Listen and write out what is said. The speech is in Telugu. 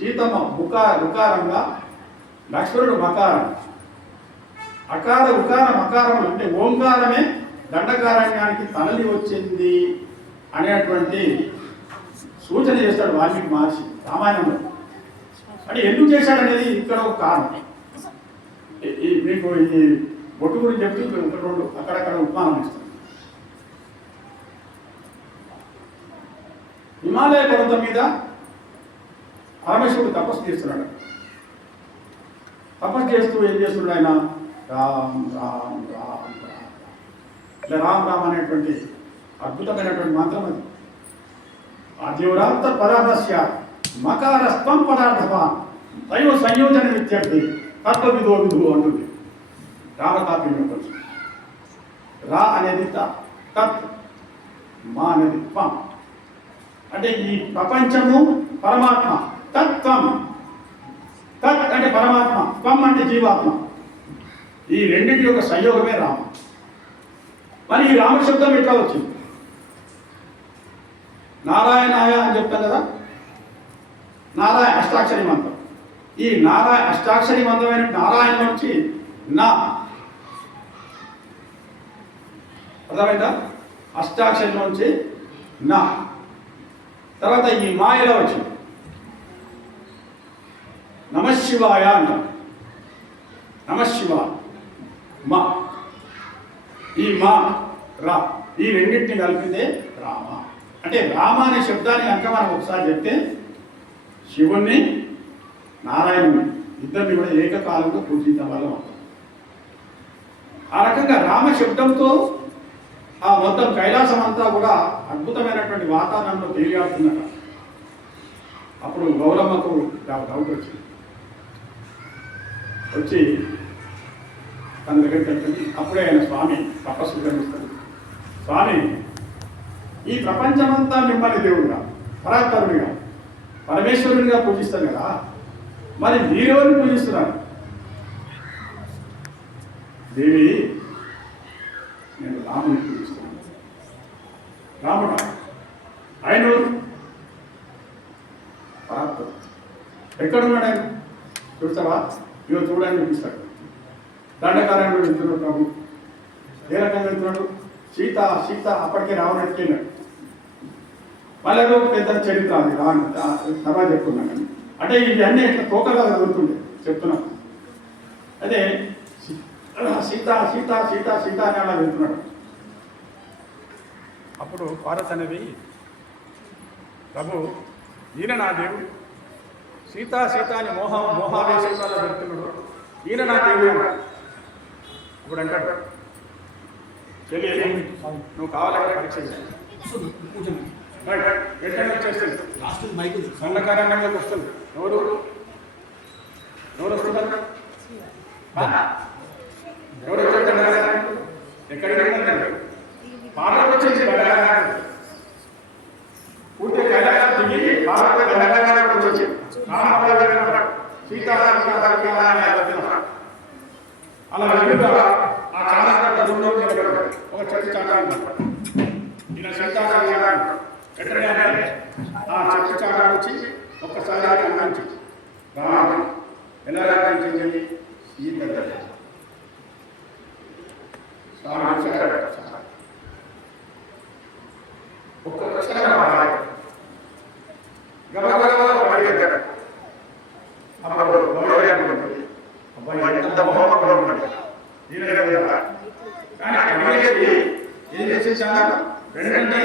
సీతమ్మ ఉకారంగా, లక్ష్మణుడు మకారం. అకార ఉకార మకారం అంటే ఓంకారమే దండకారణ్యానికి తరలి వచ్చింది అనేటువంటి సూచన చేస్తాడు వాల్మీకి మహర్షి రామాయణంలో. అంటే ఎందుకు చేశాడనేది ఇక్కడ ఒక కారణం. మీకు ఈ బొట్టు గురించి చెప్తూ ఒక రెండు అక్కడక్కడ ఉపమానం ఇస్తాను. హిమాలయ పర్వతం మీద పరమేశ్వరుడు తపస్సు చేస్తున్నాడు. తపస్సు చేస్తూ ఏం చేస్తున్నాడు ఆయన? రామ్ రామ్ రామ్ రామ్ ఇట్లా రామ్ రామ్ అనేటువంటి అద్భుతమైనటువంటి మంత్రం అది. ఆద్యోరాంత పదార్థస్య మకారస్తం పదార్థవాన్ దైవ సంయోజన విద్యార్థి తత్వవిధో విధు అంటుంది రామకావ్యంలో కొంచెం. రా అనేది తత్, మా అనేది త్వం. అంటే ఈ ప్రపంచము పరమాత్మ, తత్వం. తత్ అంటే పరమాత్మ, త్వం అంటే జీవాత్మ. ఈ రెండింటి యొక్క సంయోగమే రామ. మరి ఈ రామ శబ్దం ఎట్లా వచ్చింది? నారాయణాయ అని చెప్తాం కదా, నారాయణ అష్టాక్షరి మంత్రం. ఈ అష్టాక్షరి మంత్రమైన నారాయణ నుంచి నా అర్థమైందా? అష్టాక్షరి నుంచి నా తర్వాత ఈ మాయలో వచ్చింది నమశివాయ అంటారు. నమశివ మా, ఈ మా రా, ఈ రెండింటిని కలిపితే రామ. అంటే రామ అనే శబ్దాన్ని కనుక మనం ఒకసారి చెప్తే శివుణ్ణి నారాయణుని ఇద్దరిని కూడా ఏకకాలంలో పూజించడం వల్ల అవుతాం. ఆ రకంగా రామ శబ్దంతో ఆ మొత్తం కైలాసం అంతా కూడా అద్భుతమైనటువంటి వాతావరణంలో తేలియాడుతున్నట. అప్పుడు గౌరమ్మకు డౌట్ వచ్చి తన దగ్గరికి వెళ్తుంది. అప్పుడే ఆయన స్వామి తపస్సు విరమిస్తాడు. స్వామి, ఈ ప్రపంచమంతా మిమ్మల్ని దేవుడుగా, పరాత్పరుడిగా, పరమేశ్వరునిగా పూజిస్తాం కదా, మరి మీరెవరిని పూజిస్తున్నారు? దేవి, నేను రాముని పూజిస్తున్నాను. రాముడు ఆయన పరాత్పరుడు. ఎక్కడున్నాడు ఆయన? చూస్తావా? ఇవో చూడని చూపిస్తాడు. దండకారణ్యంలో వెళ్తున్నాడు ప్రభు. ఏ రకంగా వెళ్తున్నాడు? సీత సీత అప్పటికే రావడం ఎట్టినాడు. మళ్ళీ పెద్ద చరిత్ర అది తర్వాత చెప్తున్నాను. అంటే ఇవన్నీ ఇట్లా తోకగా చదువుతుండే చెప్తున్నాను. అదే సీత సీత సీత సీత అని అలా వెళ్తున్నాడు. అప్పుడు పార్వతి అనేది, ప్రభు ఈయన నా దేవుడు, సీత సీత అని మోహావేశంలో వెళ్తున్నాడు, ఈయన నా దేవుడు. ఇప్పుడు అంటాడు, చెల్లి నువ్వు కావాలంటే పరీక్ష వెంటనే వచ్చేస్తుంది. దండకారణ్యంలోకి వస్తుంది. ఎవరు వస్తున్నారు? ఎవరు వచ్చారు దండకారణ్యం? ఎక్కడికి వెళ్ళండి? పాటకు వచ్చేసి దండకారణ్యం పూర్తి కైలాసం దిగి పాటకు దండకారణ్యం వచ్చి అలా వెళ్తా ఆ చాలకుండా ఒక చెట్టు చాటాలి. ఇలా సీతాకాలి ఎక్కడంటే ఆ చెట్టు చాటా వచ్చి ఒక్కసారి అన్నించి రామ ఎలా రాయించింది? ఈ దగ్గర ఏం చేసేసాను వెంటనే